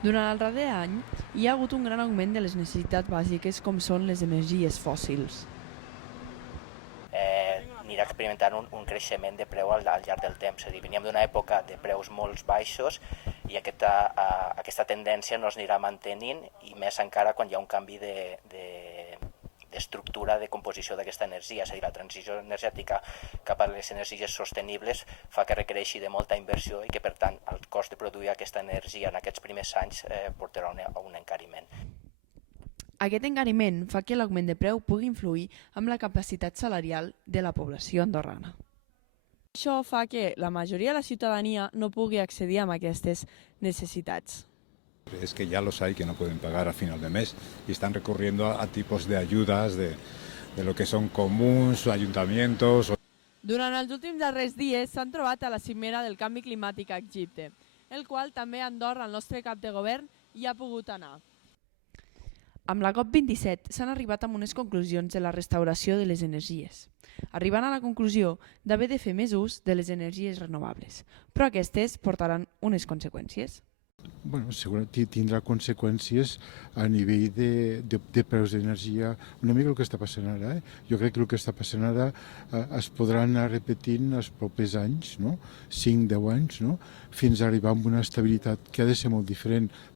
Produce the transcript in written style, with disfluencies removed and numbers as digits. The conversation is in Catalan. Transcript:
Durant el darrer any, hi ha hagut un gran augment de les necessitats bàsiques com són les energies fòssils. Anirà experimentant un creixement de preu al llarg del temps. És a dir, veníem d'una època de preus molt baixos i aquesta tendència no es anirà mantenint, i més encara quan hi ha un canvi d'estructura de composició d'aquesta energia. És a dir, la transició energètica cap a les energies sostenibles fa que requereixi de molta inversió i que, per tant, el cost de produir aquesta energia en aquests primers anys portarà a un encariment. Aquest encariment fa que l'augment de preu pugui influir amb la capacitat salarial de la població andorrana. Això fa que la majoria de la ciutadania no pugui accedir a aquestes necessitats. Es que ya los hay que no pueden pagar a final de mes y están recurriendo a tipos de ayudas de lo que son comuns, ayuntamientos. Durant els últims darrers dies s'han trobat a la cimera del canvi climàtic a Egipte, el qual també Andorra, el nostre cap de govern, hi ha pogut anar. Amb la COP27 s'han arribat a unes conclusions de la restauració de les energies, arribant a la conclusió d'haver de fer més ús de les energies renovables, però aquestes portaran unes conseqüències. Bueno, segurament tindrà conseqüències a nivell de preus d'energia, una mica el que està passant ara. Jo crec que el que està passant ara es podrà anar repetint els propers anys, no? 5-10 anys, no? Fins a arribar a una estabilitat que ha de ser molt diferent